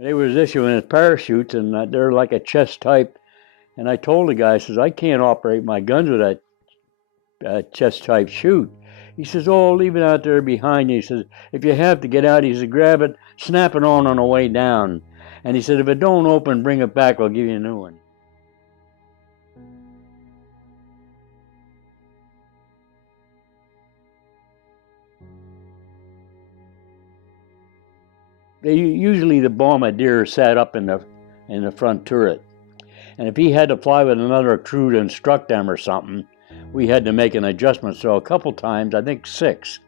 They was issuing parachutes, and they're like a chest type. And I told the guy, I says, I can't operate my guns with that chest type chute. He says, oh, leave it out there behind you. He says, if you have to get out, he says, grab it, snap it on the way down. And he said, if it don't open, bring it back, I'll give you a new one. Usually the bombardier sat up in the front turret. And if he had to fly with another crew to instruct them or something, we had to make an adjustment. So a couple times, I think 6,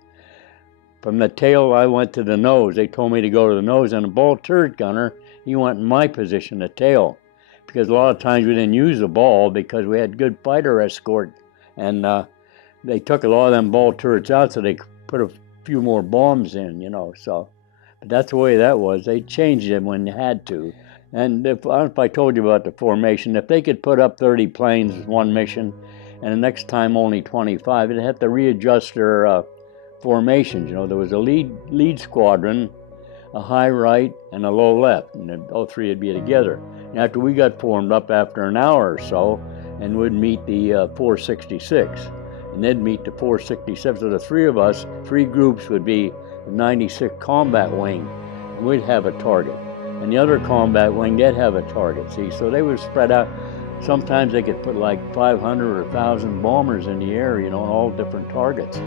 from the tail I went to the nose. They told me to go to the nose, and the ball turret gunner, he went in my position, the tail. Because a lot of times we didn't use the ball because we had good fighter escort. And they took a lot of them ball turrets out, so they put a few more bombs in, so. But that's the way that was. They changed them when they had to. And I don't know if I told you about the formation. If they could put up 30 planes one mission, and the next time only 25, they'd have to readjust their formations. There was a lead squadron, a high right, and a low left, and all three would be together. And after we got formed up after an hour or so, and we'd meet the 466, and they'd meet the 467. So the three of us, 3 groups, would be the 96th Combat Wing, and we'd have a target. And the other combat wing, they'd have a target, see? So they were spread out. Sometimes they could put like 500 or 1,000 bombers in the air, on all different targets.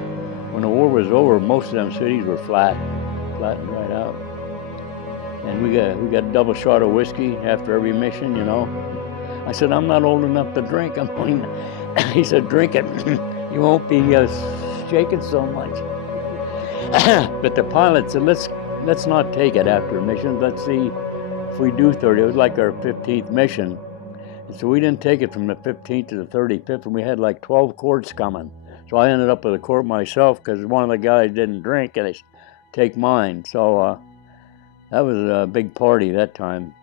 When the war was over, most of them cities were flattened right out. And we got a double shot of whiskey after every mission, I said, I'm not old enough to drink. He said, drink it. You won't be shaking so much. But the pilot said, let's not take it after a mission. Let's see if we do 30. It was like our 15th mission. And so we didn't take it from the 15th to the 35th, and we had like 12 courts coming. So I ended up with a court myself because one of the guys didn't drink, and they take mine. So that was a big party that time.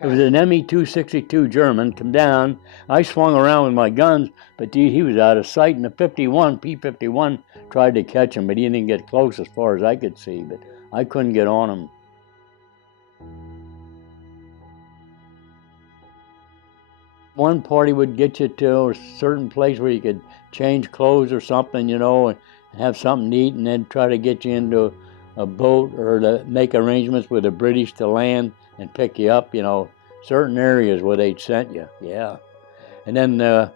It was an Me-262 German, come down. I swung around with my guns, but he was out of sight, and the P-51 tried to catch him, but he didn't get close as far as I could see, but I couldn't get on him. One party would get you to a certain place where you could change clothes or something, and have something to eat, and then try to get you into a boat or to make arrangements with the British to land and pick you up, certain areas where they'd sent you, yeah. And then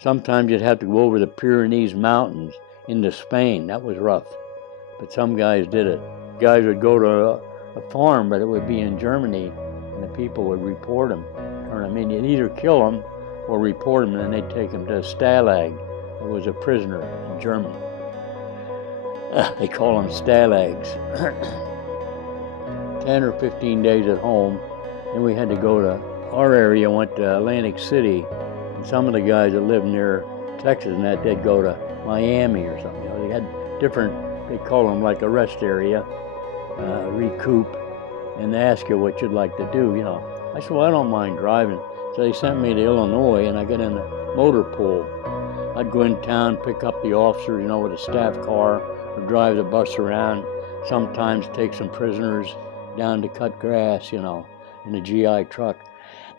sometimes you'd have to go over the Pyrenees Mountains into Spain. That was rough, but some guys did it. Guys would go to a farm, but it would be in Germany, and the people would report them. You'd either kill them or report them, and then they'd take them to a Stalag. It was a prisoner in Germany. They call them Stalags. 10 or 15 days at home. Then we had to go to our area, went to Atlantic City. And some of the guys that lived near Texas and that, they'd go to Miami or something. They had different, they call them like a rest area, recoup, and they ask you what you'd like to do, I said, well, I don't mind driving. So they sent me to Illinois, and I got in a motor pool. I'd go in town, pick up the officers, with a staff car, or drive the bus around, sometimes take some prisoners down to cut grass, in a GI truck.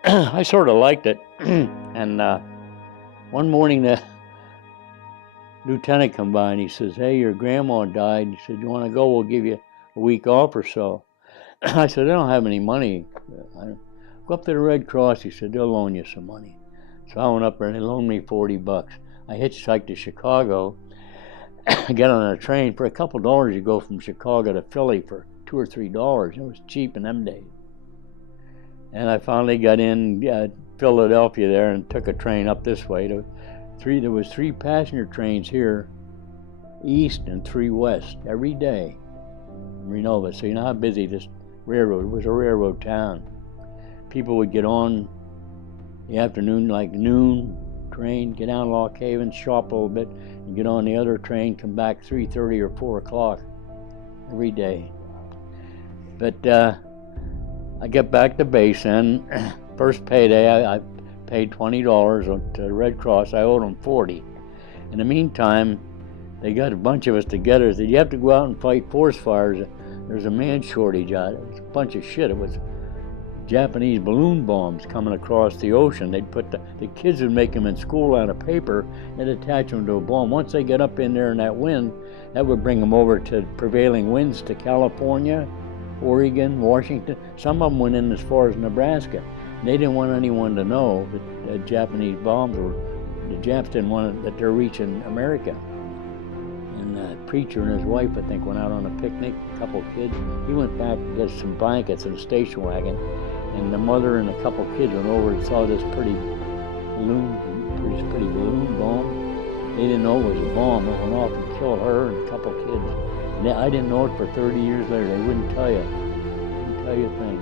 I sort of liked it. And one morning the lieutenant come by and he says, hey, your grandma died. He said, you want to go? We'll give you a week off or so. I said, I don't have any money. Go up to the Red Cross. He said, they'll loan you some money. So I went up there and they loaned me $40. I hitchhiked to Chicago. I got on a train. For a couple dollars, you go from Chicago to Philly for $2 or $3. It was cheap in them days. And I finally got in Philadelphia there and took a train up this way. There was 3 passenger trains here, east, and 3 west, every day in Renova. So you know how busy this railroad was. A railroad town. People would get on the afternoon, like noon train, get down Lock Haven, shop a little bit, and get on the other train, come back 3:30 or 4 o'clock every day. But I get back to base, and first payday, I paid $20 to the Red Cross. I owed them $40. In the meantime, they got a bunch of us together. You have to go out and fight forest fires. There's a man shortage out. It was a bunch of shit. It was Japanese balloon bombs coming across the ocean. They'd put the kids would make them in school out of paper and attach them to a bomb. Once they get up in there in that wind, that would bring them over to prevailing winds to California, Oregon, Washington. Some of them went in as far as Nebraska. They didn't want anyone to know that Japanese bombs were, the Japs didn't want that they're reaching America. And the preacher and his wife, I think, went out on a picnic, a couple kids. He went back to get some blankets in a station wagon, and the mother and a couple kids went over and saw this pretty balloon bomb. They didn't know it was a bomb. It went off and killed her and a couple kids. And I didn't know it for 30 years later. They wouldn't tell you. They wouldn't tell you a thing.